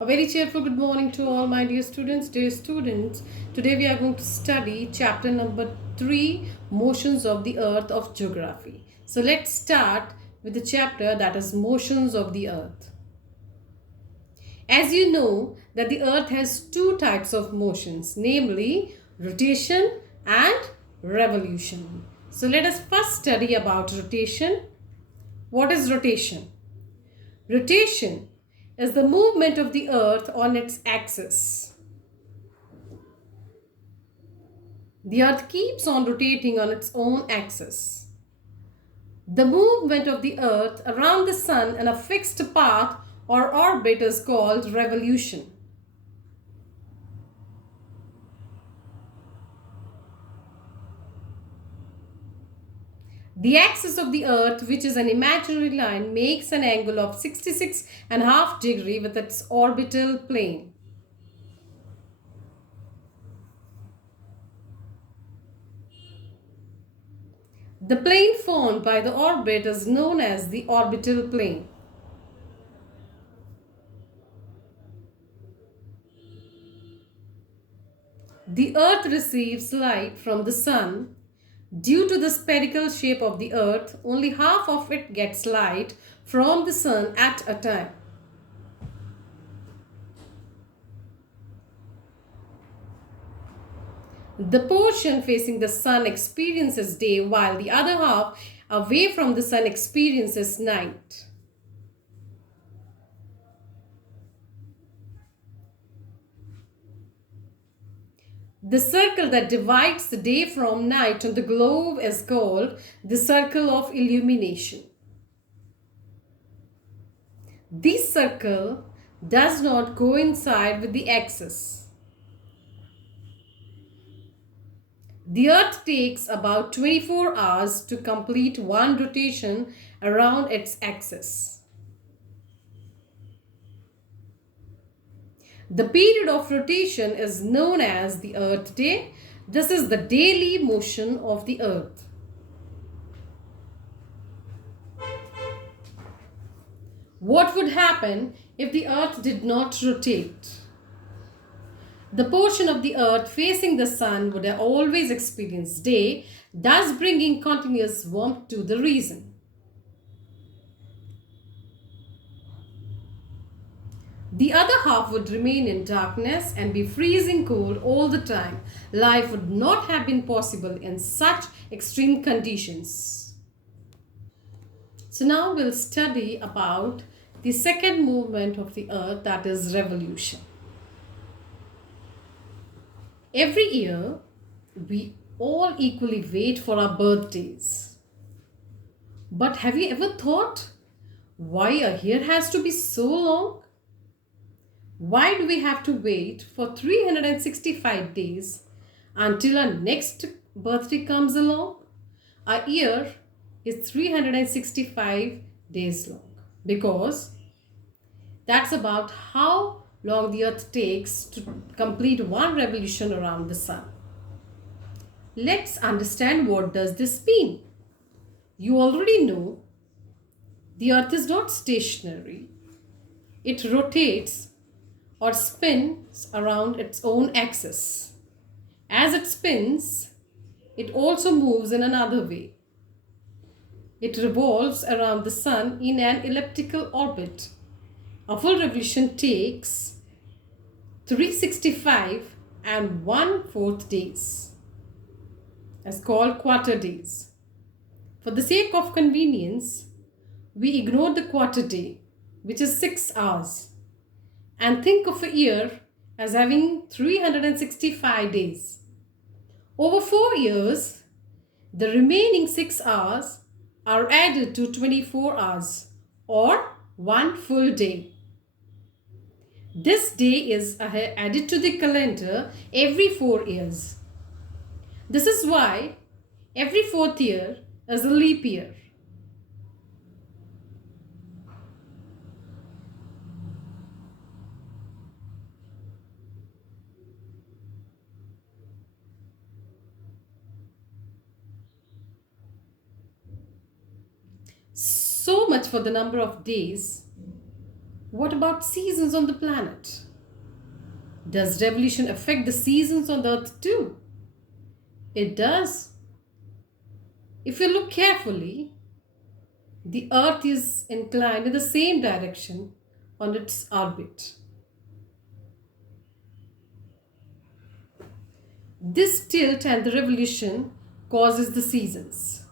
A very cheerful good morning to all my dear students. Dear students, today we are going to study chapter number 3, Motions of the Earth of Geography. So let's start with the chapter that is Motions of the Earth. As you know that the Earth has two types of motions, namely rotation and revolution. So let us first study about rotation. What is rotation? Rotation is the movement of the earth on its axis. The earth keeps on rotating on its own axis. The movement of the earth around the sun in a fixed path or orbit is called revolution. The axis of the earth, which is an imaginary line, makes an angle of 66.5 degrees with its orbital plane. The plane formed by the orbit is known as the orbital plane. The earth receives light from the sun. Due to the spherical shape of the earth, only half of it gets light from the sun at a time. The portion facing the sun experiences day, while the other half away from the sun experiences night. The circle that divides the day from night on the globe is called the Circle of Illumination. This circle does not coincide with the axis. The Earth takes about 24 hours to complete one rotation around its axis. The period of rotation is known as the Earth Day. This is the daily motion of the Earth. What would happen if the Earth did not rotate? The portion of the earth facing the sun would always experience day, thus bringing continuous warmth to the region. The other half would remain in darkness and be freezing cold all the time. Life would not have been possible in such extreme conditions. So now we'll study about the second movement of the earth, that is revolution. Every year, we all equally wait for our birthdays. But have you ever thought why a year has to be so long? Why do we have to wait for 365 days until our next birthday comes along? A year is 365 days long because that's about how long the earth takes to complete one revolution around the sun. Let's understand what does this mean. You already know the earth is not stationary. It rotates or spins around its own axis. As it spins, it also moves in another way. It revolves around the sun in an elliptical orbit. A full revolution takes 365 and 1/4 days, as called quarter days. For the sake of convenience, we ignore the quarter day, which is 6 hours, and think of a year as having 365 days. Over 4 years, the remaining 6 hours are added to 24 hours or one full day. This day is added to the calendar every 4 years. This is why every fourth year is a leap year. So much for the number of days. What about seasons on the planet? Does revolution affect the seasons on the earth too? It does. If you look carefully, the earth is inclined in the same direction on its orbit. This tilt and the revolution causes the seasons.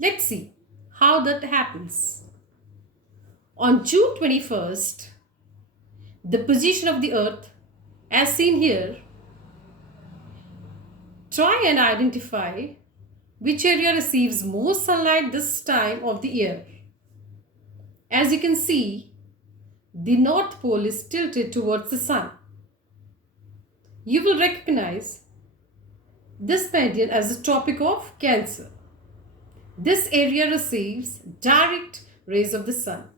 Let's see how that happens. On June 21st, the position of the earth, as seen here, try and identify which area receives more sunlight this time of the year. As you can see, the North Pole is tilted towards the sun. You will recognize this meridian as the Tropic of Cancer. This area receives direct rays of the sun.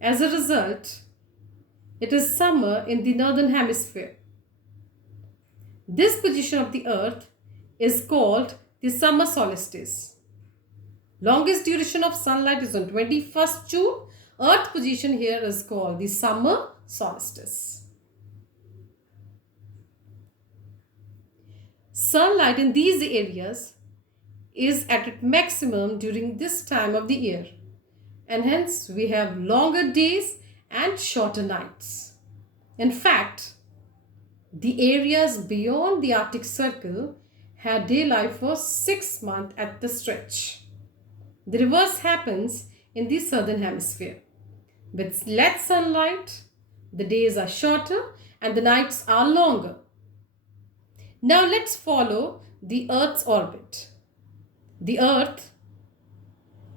As a result, it is summer in the northern hemisphere. This position of the earth is called the summer solstice. Longest duration of sunlight is on 21st June. Earth position here is called the summer solstice. Sunlight in these areas is at its maximum during this time of the year, and hence we have longer days and shorter nights. In fact, the areas beyond the Arctic Circle had daylight for 6 months at the stretch. The reverse happens in the southern hemisphere. With less sunlight, the days are shorter and the nights are longer. Now let's follow the Earth's orbit. The Earth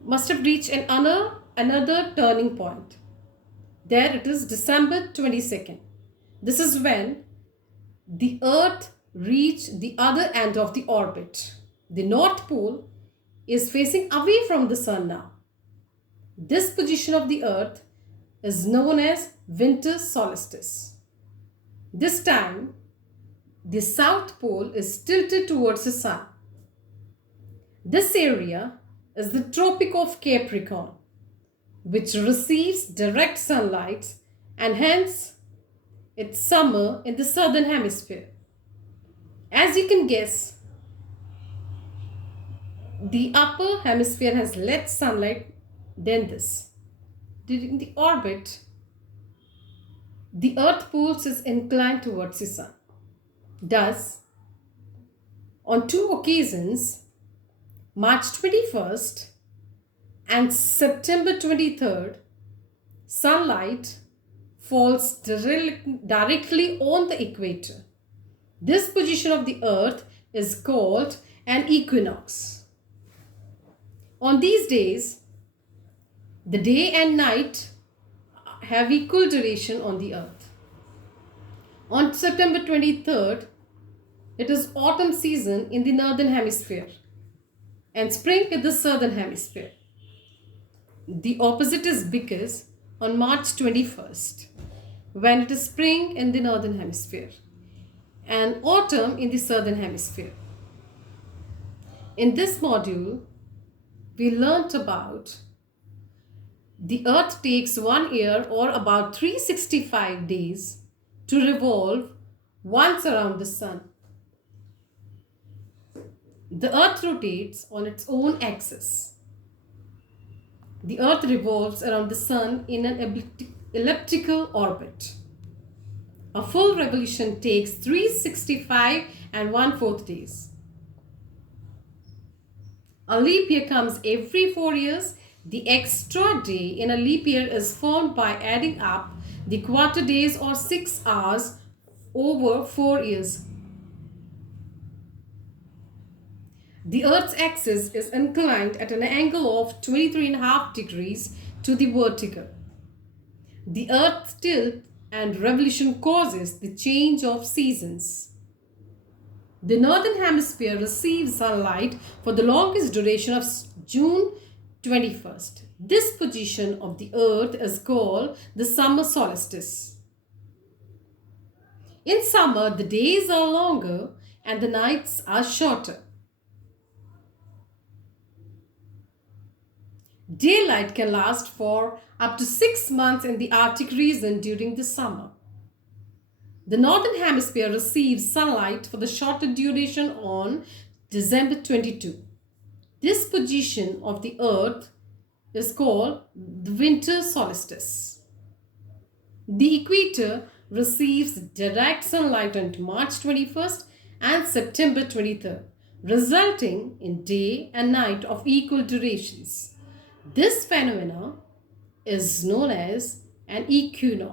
must have reached another turning point. There it is December 22nd. This is when the Earth reached the other end of the orbit. The North Pole is facing away from the sun now. This position of the Earth is known as winter solstice. This time, the South Pole is tilted towards the sun. This area is the Tropic of Capricorn, which receives direct sunlight, and hence it's summer in the southern hemisphere. As you can guess, the upper hemisphere has less sunlight than this. During the orbit, the Earth pole is inclined towards the sun. Thus, on two occasions, March 21st and September 23rd, sunlight falls directly on the equator. This position of the Earth is called an equinox. On these days, the day and night have equal duration on the Earth. On September 23rd, it is autumn season in the northern hemisphere and spring in the southern hemisphere. The opposite is because on March 21st, when it is spring in the northern hemisphere and autumn in the southern hemisphere. In this module, we learnt about the Earth takes 1 year or about 365 days to revolve once around the Sun. The Earth rotates on its own axis. The Earth revolves around the Sun in an elliptical orbit. A full revolution takes 365 and 1/4 days. A leap year comes every 4 years. The extra day in a leap year is formed by adding up the quarter days or 6 hours over 4 years. The Earth's axis is inclined at an angle of 23.5 degrees to the vertical. The Earth's tilt and revolution causes the change of seasons. The northern hemisphere receives sunlight for the longest duration of June 21st. This position of the Earth is called the summer solstice. In summer, the days are longer and the nights are shorter. Daylight can last for up to 6 months in the Arctic region during the summer. The northern hemisphere receives sunlight for the shorter duration on December 22. This position of the earth is called the winter solstice. The equator receives direct sunlight on March 21st and September 23rd, resulting in day and night of equal durations. This phenomena is known as an equinox.